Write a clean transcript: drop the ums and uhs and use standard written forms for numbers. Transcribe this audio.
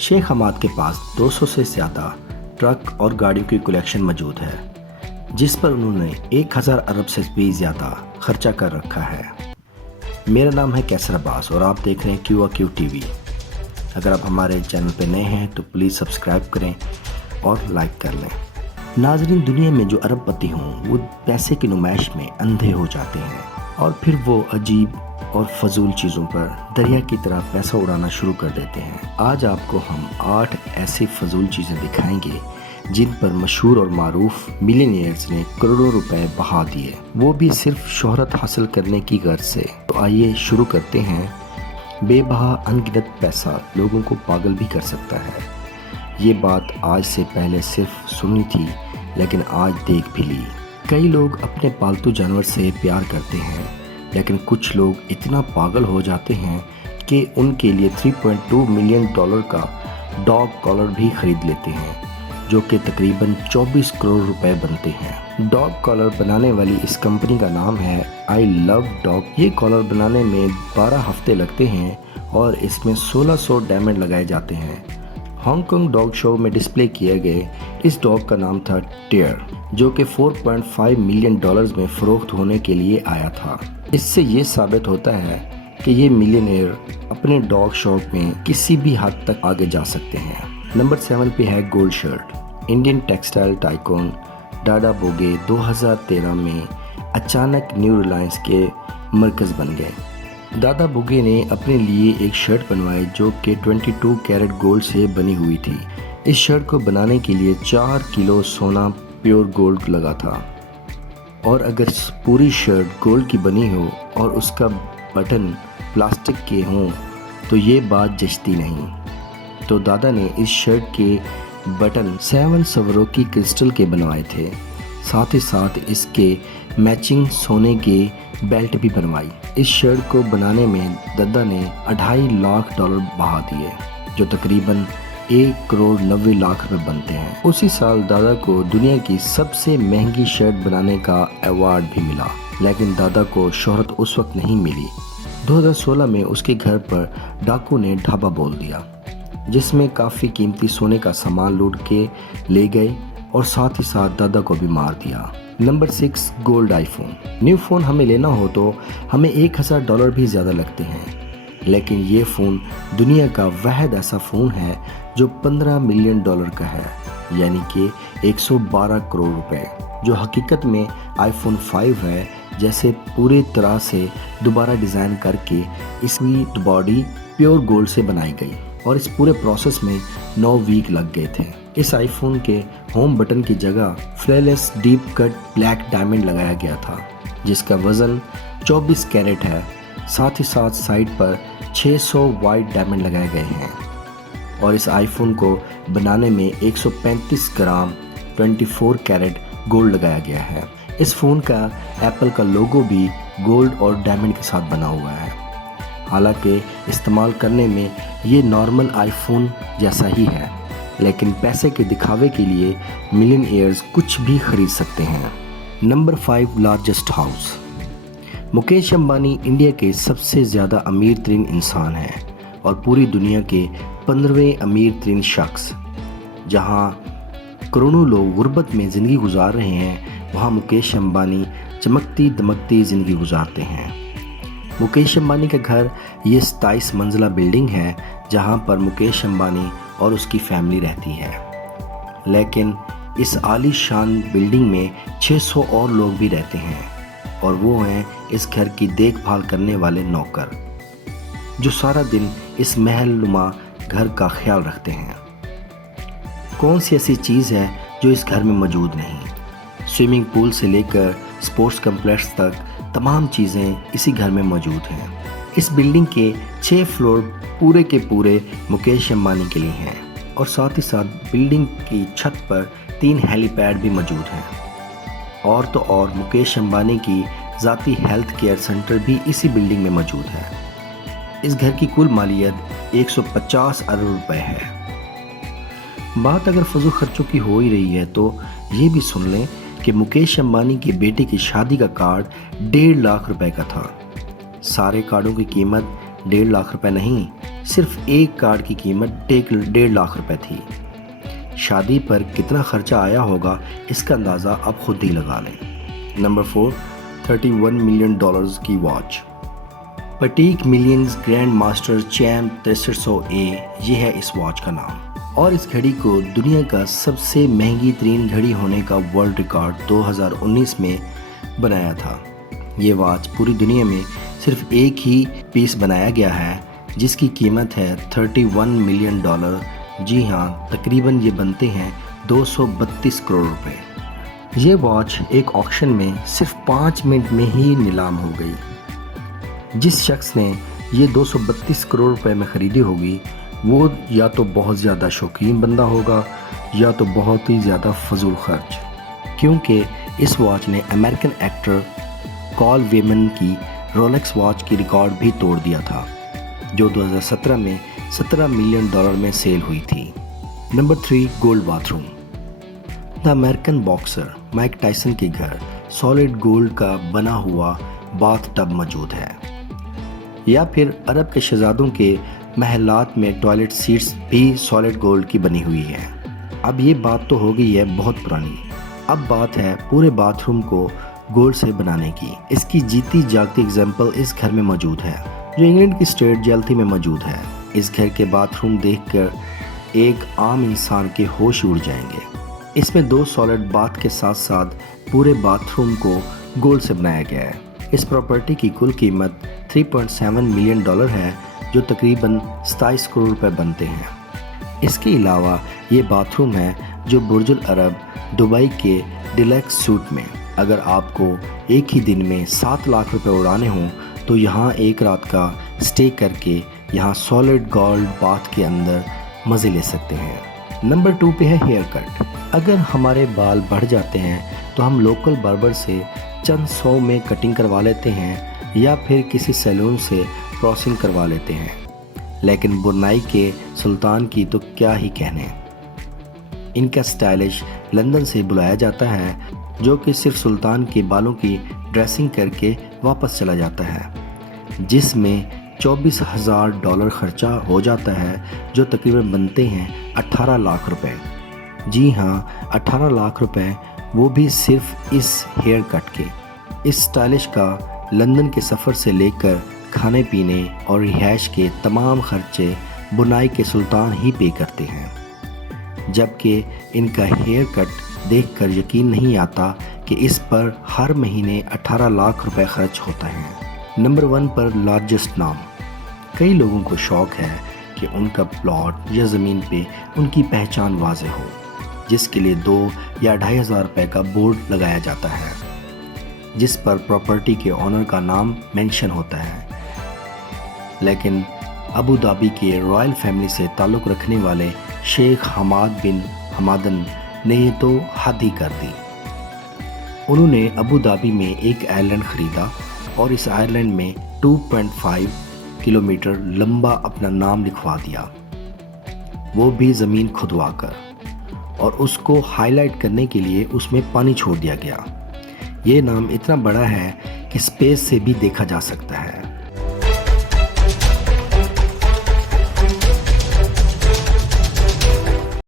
शेख हमाद के पास 200 से ज़्यादा ट्रक और गाड़ियों की कलेक्शन मौजूद है, जिस पर उन्होंने 1000 अरब से भी ज़्यादा खर्चा कर रखा है। मेरा नाम है कैसर अब्बास और आप देख रहे हैं QAQ TV। अगर आप हमारे चैनल पर नए हैं तो प्लीज़ सब्सक्राइब करें और लाइक कर लें। नाज़रीन, दुनिया में जो अरबपति हों वो पैसे की नुमाइश में अंधे हो जाते हैं और फिर वो अजीब और फजूल चीज़ों पर दरिया की तरह पैसा उड़ाना शुरू कर देते हैं। आज आपको हम 8 ऐसी फजूल चीज़ें दिखाएंगे जिन पर मशहूर और मारूफ मिलियनियर्स ने करोड़ों रुपए बहा दिए, वो भी सिर्फ शोहरत हासिल करने की गर्ज से। तो आइए शुरू करते हैं। बेबहा अनगिनत पैसा लोगों को पागल भी कर सकता है। ये बात आज से पहले सिर्फ सुनी थी, लेकिन आज देख भी ली। कई लोग अपने पालतू जानवर से प्यार करते हैं, लेकिन कुछ लोग इतना पागल हो जाते हैं कि उनके लिए $3.2 मिलियन का डॉग कॉलर भी खरीद लेते हैं, जो कि तकरीबन 24 करोड़ रुपए बनते हैं। डॉग कॉलर बनाने वाली इस कंपनी का नाम है आई लव डॉग। ये कॉलर बनाने में 12 हफ्ते लगते हैं और इसमें 1600 डायमंड लगाए जाते हैं। हांगकांग डॉग शो में डिस्प्ले किए गए इस डॉग का नाम था टेयर, जो कि $4.5 मिलियन में फ़रोख्त होने के लिए आया था। इससे ये साबित होता है कि ये मिलियनेयर अपने डॉग शौक में किसी भी हद तक आगे जा सकते हैं। नंबर 7 पे है gold shirt. Indian textile tycoon दादा बोगे 2013 में अचानक न्यू रिलायंस के मरकज़ बन गए। दादा बोगे ने अपने लिए एक शर्ट बनवाई जो कि 22 कैरेट गोल्ड से बनी हुई थी। इस शर्ट को बनाने के लिए 4 किलो सोना प्योर गोल्ड लगा था, और अगर पूरी शर्ट गोल्ड की बनी हो और उसका बटन प्लास्टिक के हों तो ये बात जचती नहीं। तो दादा ने इस शर्ट के बटन 7 सवरों की क्रिस्टल के बनवाए थे। साथ ही साथ इसके मैचिंग सोने के बेल्ट भी बनवाई। इस शर्ट को बनाने में दादा ने $2.5 लाख बहा दिए, जो तकरीबन 1,90,00,000 रुपए बनते हैं। उसी साल दादा को दुनिया की सबसे महंगी शर्ट बनाने का अवार्ड भी मिला, लेकिन दादा को शोहरत उस वक्त नहीं मिली। 2016 में उसके घर पर डाकू ने ढाबा बोल दिया, जिसमें काफ़ी कीमती सोने का सामान लूट के ले गए और साथ ही साथ दादा को भी मार दिया। Number 6 gold iPhone. New phone हमें लेना हो तो हमें $1000 भी ज़्यादा लगते हैं, लेकिन ये फ़ोन दुनिया का वाहिद ऐसा फ़ोन है जो $15 मिलियन का है, यानी कि 112 करोड़ रुपए, जो हकीकत में iPhone 5 है। जैसे पूरी तरह से दोबारा डिज़ाइन करके इसकी बॉडी प्योर गोल्ड से बनाई गई और इस पूरे प्रोसेस में 9 वीक लग गए थे। इस आईफोन के होम बटन की जगह फ्लेलेस डीप कट ब्लैक डायमंड लगाया गया था, जिसका वज़न 24 कैरेट है। साथ ही साथ साइड पर 600 वाइट डायमंड लगाए गए हैं और इस आईफोन को बनाने में 135 ग्राम 24 कैरेट गोल्ड लगाया गया है। इस फ़ोन का एप्पल का लोगो भी गोल्ड और डायमंड के साथ बना हुआ है। हालांकि इस्तेमाल करने में ये नॉर्मल आईफोन जैसा ही है, लेकिन पैसे के दिखावे के लिए मिलियनियर्स कुछ भी खरीद सकते हैं। Number 5 largest house. Mukesh Ambani India के सबसे ज़्यादा अमीर तरीन इंसान हैं और पूरी दुनिया के 15वें अमीर तरीन शख्स। जहां करोड़ों लोग गुर्बत में ज़िंदगी गुजार रहे हैं, वहां मुकेश अंबानी चमकती दमकती ज़िंदगी गुजारते हैं। मुकेश अंबानी का घर ये 27 मंजिला बिल्डिंग है, जहां पर मुकेश अंबानी और उसकी फैमिली रहती है। लेकिन इस आलीशान बिल्डिंग में 600 और लोग भी रहते हैं, और वो हैं इस घर की देखभाल करने वाले नौकर, जो सारा दिन इस महल नुमा घर का ख्याल रखते हैं। कौन सी ऐसी चीज़ है जो इस घर में मौजूद नहीं? स्विमिंग पूल से लेकर स्पोर्ट्स कम्प्लेक्स तक तमाम चीज़ें इसी घर में मौजूद हैं। इस बिल्डिंग के 6 फ्लोर पूरे के पूरे मुकेश अंबानी के लिए हैं, और साथ ही साथ बिल्डिंग की छत पर 3 हेलीपैड भी मौजूद हैं। और तो और मुकेश अंबानी की ज़ाती हेल्थ केयर सेंटर भी इसी बिल्डिंग में मौजूद है। इस घर की कुल मालियत 150 अरब रुपए है। बात अगर फजूल खर्चों की हो ही रही है तो ये भी सुन लें कि मुकेश अंबानी के बेटे की शादी का कार्ड 1.5 लाख रुपए का था। सारे कार्डों की कीमत 1.5 लाख रुपए नहीं, صرف ایک کارڈ کی قیمت 1.5 لاکھ روپے تھی۔ شادی پر کتنا خرچہ آیا ہوگا اس کا اندازہ آپ خود ہی لگا لیں۔ نمبر 4، $31 ملین کی واچ۔ پٹیک ملینز گرینڈ ماسٹر چیمپ 6300A، یہ ہے اس واچ کا نام، اور اس گھڑی کو دنیا کا سب سے مہنگی ترین گھڑی ہونے کا ورلڈ ریکارڈ 2019 میں بنایا تھا۔ یہ واچ پوری دنیا میں صرف ایک ہی پیس بنایا گیا ہے جس کی قیمت ہے $31 ملین۔ جی ہاں، تقریباً یہ بنتے ہیں 232 کروڑ روپے۔ یہ واچ ایک آکشن میں صرف 5 منٹ میں ہی نیلام ہو گئی۔ جس شخص نے یہ 232 کروڑ روپے میں خریدی ہوگی وہ یا تو بہت زیادہ شوقین بندہ ہوگا یا تو بہت ہی زیادہ فضول خرچ، کیونکہ اس واچ نے امریکن ایکٹر کال ویمن کی رولیکس واچ کی ریکارڈ بھی توڑ دیا تھا، جو 2017 میں $17 ملین میں سیل ہوئی تھی۔ Number 3، gold bath room. دا امریکن باکسر مائک ٹائسن کے گھر سالڈ گولڈ کا بنا ہوا باتھ ٹب موجود ہے، یا پھر عرب کے شہزادوں کے محلات میں ٹوائلٹ سیٹس بھی سالڈ گولڈ کی بنی ہوئی ہے۔ اب یہ بات تو ہو گئی ہے بہت پرانی، اب بات ہے پورے باتھ روم کو گولڈ سے بنانے کی۔ اس کی جیتی جاگتی اگزامپل اس گھر میں موجود ہے، جو انگلینڈ کی اسٹیٹ جیلتی میں موجود ہے۔ اس گھر کے باتھ روم دیکھ کر ایک عام انسان کے ہوش اڑ جائیں گے۔ اس میں 2 سالڈ باتھ کے ساتھ ساتھ پورے باتھ روم کو گولڈ سے بنایا گیا ہے۔ اس پراپرٹی کی کل قیمت $3.7 ملین ہے، جو تقریباً 27 کروڑ روپے بنتے ہیں۔ اس کے علاوہ یہ باتھ روم ہے جو برج العرب دبئی کے ڈیلکس سوٹ میں، اگر آپ کو ایک ہی دن میں 7 لاکھ روپے اڑانے ہوں تو یہاں ایک رات کا سٹے کر کے یہاں سالڈ گولڈ باتھ کے اندر مزے لے سکتے ہیں۔ نمبر 2 پہ ہے ہیئر کٹ۔ اگر ہمارے بال بڑھ جاتے ہیں تو ہم لوکل باربر سے چند 100 میں کٹنگ کروا لیتے ہیں یا پھر کسی سیلون سے پروسنگ کروا لیتے ہیں، لیکن بنائی کے سلطان کی تو کیا ہی کہنے۔ ان کا سٹائلش لندن سے بلایا جاتا ہے، جو کہ صرف سلطان کے بالوں کی ڈریسنگ کر کے واپس چلا جاتا ہے، جس میں $24,000 خرچہ ہو جاتا ہے، جو تقریباً بنتے ہیں 18 لاکھ روپے۔ جی ہاں، 18 لاکھ روپے، وہ بھی صرف اس ہیئر کٹ کے۔ اس سٹائلش کا لندن کے سفر سے لے کر کھانے پینے اور رہائش کے تمام خرچے بنائی کے سلطان ہی پے کرتے ہیں، جبکہ ان کا ہیئر کٹ دیکھ کر یقین نہیں آتا کہ اس پر ہر مہینے 18 لاکھ روپے خرچ ہوتا ہے۔ نمبر 1 پر لارجسٹ نام۔ کئی لوگوں کو شوق ہے کہ ان کا پلاٹ یا زمین پہ ان کی پہچان واضح ہو، جس کے لیے 2 یا 2,500 روپے کا بورڈ لگایا جاتا ہے، جس پر پراپرٹی کے آنر کا نام مینشن ہوتا ہے۔ لیکن ابو دھابی کے رائل فیملی سے تعلق رکھنے والے شیخ حماد بن حمادن نے یہ تو حد ہی کر دی۔ انہوں نے ابو دھابی میں ایک آئلینڈ خریدا اور اس آئلینڈ میں 2.5 کلومیٹر لمبا اپنا نام لکھوا دیا، وہ بھی زمین کھدوا کر، اور اس کو ہائی لائٹ کرنے کے لیے اس میں پانی چھوڑ دیا گیا۔ یہ نام اتنا بڑا ہے کہ اسپیس سے بھی دیکھا جا سکتا ہے۔